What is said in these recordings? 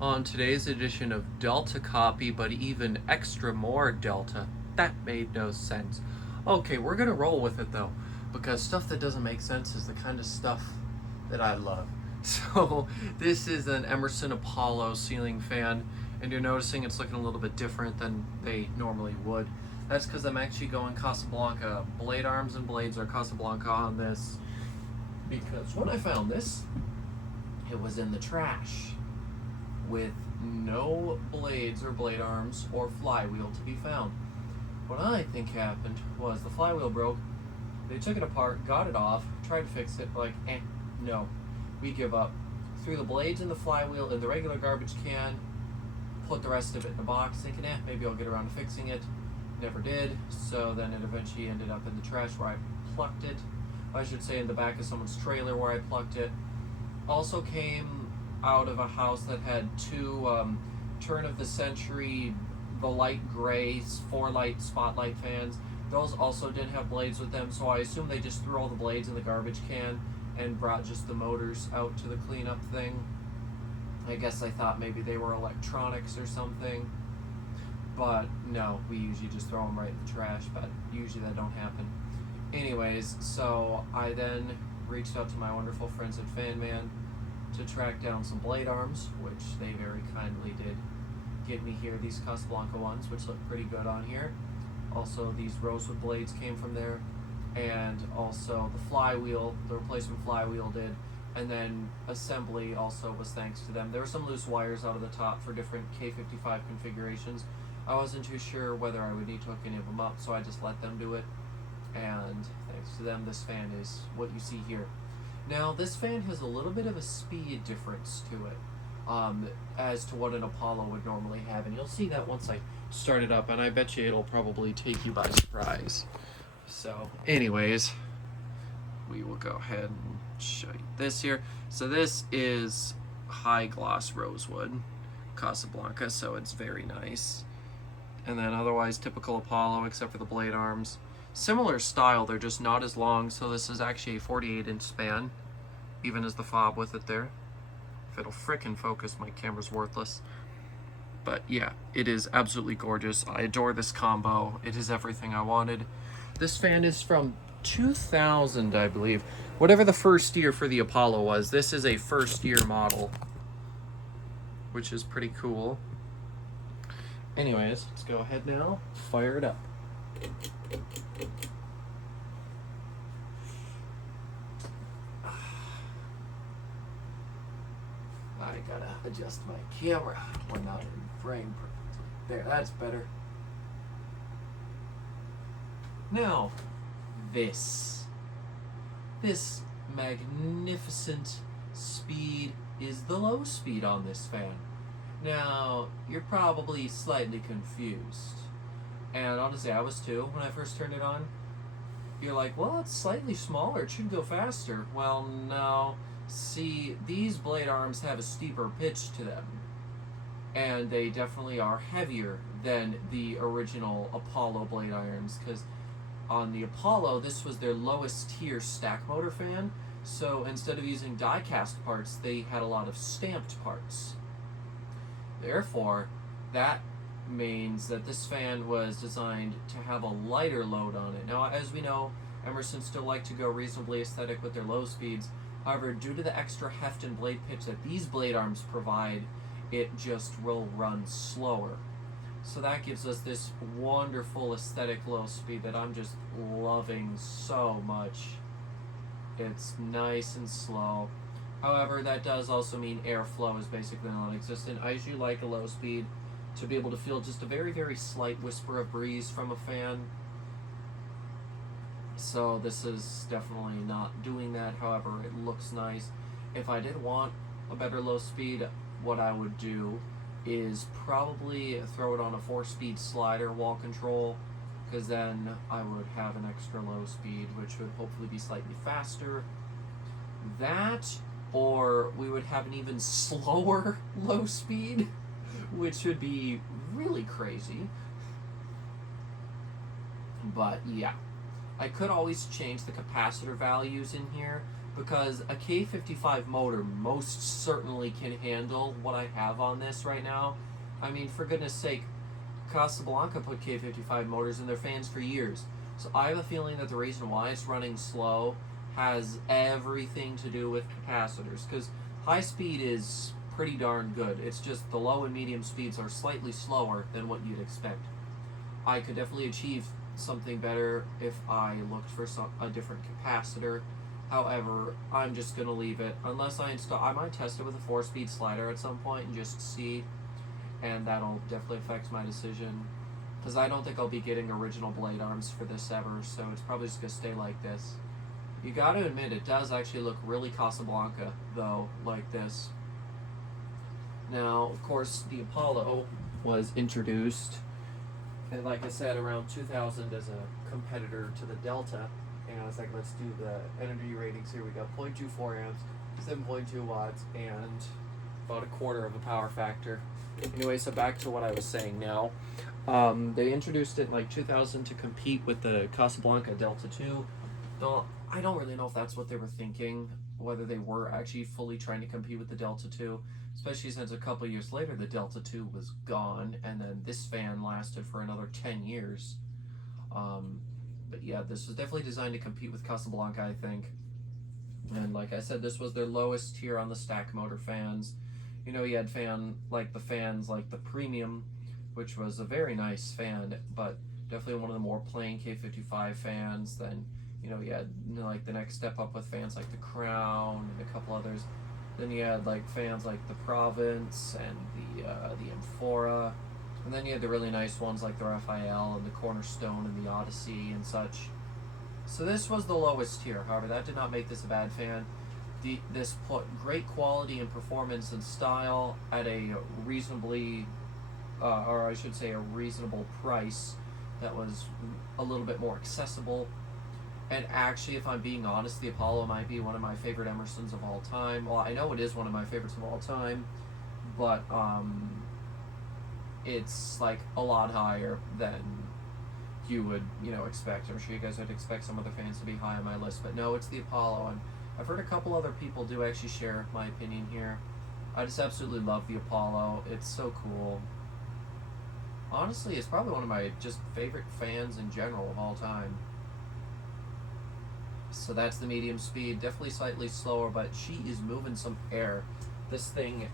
on today's edition of Delta Copy, but even extra more Delta. That made no sense. Okay, we're gonna roll with it though, because stuff that doesn't make sense is the kind of stuff that I love. So, this is an Emerson Apollo ceiling fan, and you're noticing it's looking a little bit different than they normally would. That's because I'm actually going Casablanca. Blade arms and blades are Casablanca on this, because when I found this, it was in the trash with no blades or blade arms or flywheel to be found. What I think happened was the flywheel broke, they took it apart, got it off, tried to fix it, no, we give up. Threw the blades and the flywheel in the regular garbage can, put the rest of it in a box, thinking, maybe I'll get around to fixing it. Never did, so then it eventually ended up in the trash where I plucked it. I should say in the back of someone's trailer where I plucked it. Also came out of a house that had two turn of the century, the light gray 4-light spotlight fans. Those also didn't have blades with them, so I assume they just threw all the blades in the garbage can and brought just the motors out to the cleanup thing. I guess I thought maybe they were electronics or something, but no, we usually just throw them right in the trash, but usually that don't happen. Anyways, so I then reached out to my wonderful friends at FanMan to track down some blade arms, which they very kindly did get me here. These Casablanca ones, which look pretty good on here. Also, these rosewood blades came from there, and also the flywheel, the replacement flywheel did, and then assembly also was thanks to them. There were some loose wires out of the top for different K55 configurations. I wasn't too sure whether I would need to hook any of them up, so I just let them do it, and thanks to them, this fan is what you see here. Now, this fan has a little bit of a speed difference to it, as to what an Apollo would normally have, and you'll see that once I start it up, and I bet you it'll probably take you by surprise. So, anyways, we will go ahead and show you this here. So this is high gloss rosewood Casablanca, so it's very nice. And then otherwise typical Apollo, except for the blade arms. Similar style, they're just not as long, so this is actually a 48-inch span, even as the fob with it there. If it'll frickin' focus, my camera's worthless. But yeah, it is absolutely gorgeous. I adore this combo. It is everything I wanted. This fan is from 2000, I believe. Whatever the first year for the Apollo was, this is a first year model, which is pretty cool. Anyways, let's go ahead now, fire it up. I gotta adjust my camera. We're not in frame. There, that's better. Now, this magnificent speed is the low speed on this fan. Now, you're probably slightly confused. And honestly, I was too when I first turned it on. You're like, well, it's slightly smaller. It should go faster. Well, no. See, these blade arms have a steeper pitch to them. And they definitely are heavier than the original Apollo blade irons, because on the Apollo, this was their lowest tier stack motor fan. So instead of using die-cast parts, they had a lot of stamped parts. Therefore, that means that this fan was designed to have a lighter load on it. Now, as we know, Emerson still like to go reasonably aesthetic with their low speeds. However, due to the extra heft and blade pitch that these blade arms provide, it just will run slower. So that gives us this wonderful aesthetic low speed that I'm just loving so much. It's nice and slow. However, that does also mean airflow is basically non-existent. I usually like a low speed to be able to feel just a very, very slight whisper of breeze from a fan. So this is definitely not doing that. However, it looks nice. If I did want a better low speed, what I would do is probably throw it on a 4-speed slider wall control, because then I would have an extra low speed, which would hopefully be slightly faster. That, or we would have an even slower low speed, which would be really crazy. But yeah, I could always change the capacitor values in here because a K55 motor most certainly can handle what I have on this right now. I mean, for goodness sake, Casablanca put K55 motors in their fans for years. So I have a feeling that the reason why it's running slow has everything to do with capacitors, because high speed is pretty darn good. It's just the low and medium speeds are slightly slower than what you'd expect. I could definitely achieve something better if I looked for a different capacitor. However, I'm just going to leave it unless I install. I might test it with a 4-speed slider at some point and just see, and that'll definitely affect my decision, because I don't think I'll be getting original blade arms for this ever, so it's probably just going to stay like this. You got to admit, it does actually look really Casablanca, though, like this. Now, of course, the Apollo was introduced, and like I said, around 2000 as a competitor to the Delta. And I was like, let's do the energy ratings. Here we go: 0.24 amps, 7.2 watts, and about a quarter of a power factor. Anyway, so back to what I was saying now. They introduced it in like 2000 to compete with the Casablanca Delta 2. Though I don't really know if that's what they were thinking, whether they were actually fully trying to compete with the Delta 2, especially since a couple years later the Delta 2 was gone, and then this fan lasted for another 10 years. But yeah, this was definitely designed to compete with Casablanca, I think. And like I said, this was their lowest tier on the stack motor fans. You know, you had the fans like the Premium, which was a very nice fan, but definitely one of the more plain K55 fans. Then, you know, you had like the next step up with fans like the Crown and a couple others. Then you had like fans like the Province and the Amphora. And then you had the really nice ones like the Raphael and the Cornerstone and the Odyssey and such. So this was the lowest tier. However, that did not make this a bad fan. This put great quality and performance and style at a reasonably, or I should say a reasonable price that was a little bit more accessible. And actually, if I'm being honest, the Apollo might be one of my favorite Emersons of all time. Well, I know it is one of my favorites of all time, but it's like a lot higher than you would, you know, expect. I'm sure you guys would expect some other fans to be high on my list, but no, it's the Apollo. And I've heard a couple other people do actually share my opinion here. I just absolutely love the Apollo. It's so cool. Honestly, it's probably one of my just favorite fans in general of all time. So that's the medium speed, definitely slightly slower, but she is moving some air. This thing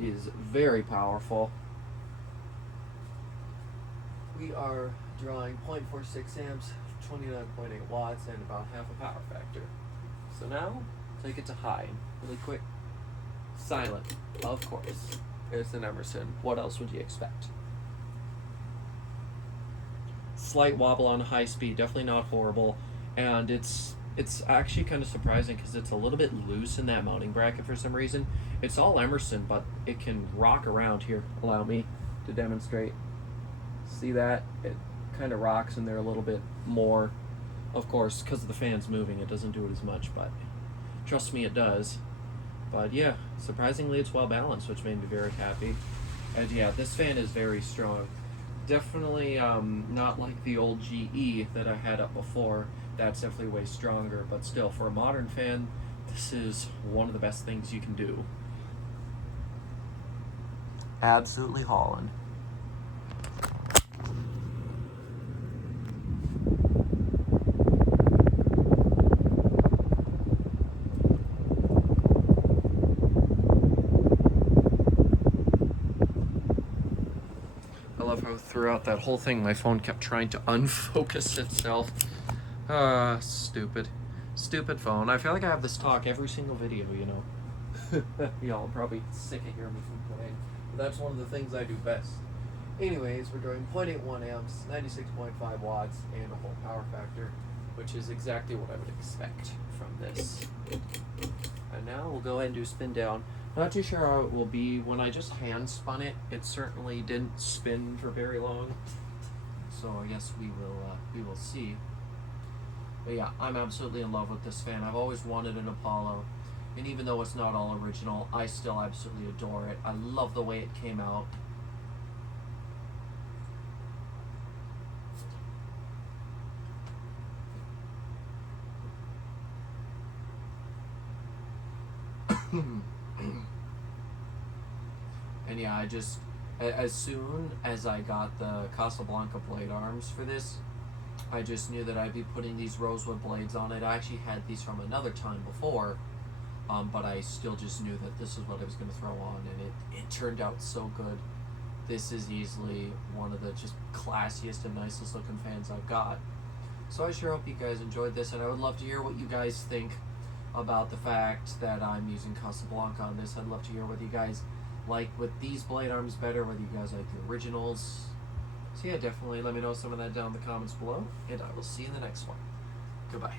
is very powerful. We are drawing 0.46 amps, 29.8 watts, and about half a power factor. So now, take it to high, really quick. Silent, of course. There's an Emerson. What else would you expect? Slight wobble on high speed, definitely not horrible, and it's actually kind of surprising because it's a little bit loose in that mounting bracket for some reason. It's all Emerson, but it can rock around here. Allow me to demonstrate. See that? It kind of rocks in there a little bit more. Of course, because the fan's moving, it doesn't do it as much, but trust me, it does. But yeah, surprisingly, it's well balanced, which made me very happy. And yeah, this fan is very strong. Definitely not like the old GE that I had up before. That's definitely way stronger, but still, for a modern fan, this is one of the best things you can do. Absolutely hauling. Throughout that whole thing, my phone kept trying to unfocus itself. Stupid phone. I feel like I have this talk every single video, you know. Y'all are probably sick of hearing me complain, but that's one of the things I do best. Anyways, we're doing 0.81 amps, 96.5 watts, and a whole power factor, which is exactly what I would expect from this. And now we'll go ahead and do spin down. Not too sure how it will be. When I just hand spun it, it certainly didn't spin for very long. So I guess we will see. But yeah, I'm absolutely in love with this fan. I've always wanted an Apollo, and even though it's not all original, I still absolutely adore it. I love the way it came out. And yeah, I just, as soon as I got the Casablanca blade arms for this, I just knew that I'd be putting these rosewood blades on it. I actually had these from another time before, but I still just knew that this is what I was going to throw on, and it turned out so good. This is easily one of the just classiest and nicest looking fans I've got. So I sure hope you guys enjoyed this, and I would love to hear what you guys think about the fact that I'm using Casablanca on this. I'd love to hear whether you guys like with these blade arms better, whether you guys like the originals. So yeah, definitely let me know some of that down in the comments below, and I will see you in the next one. Goodbye.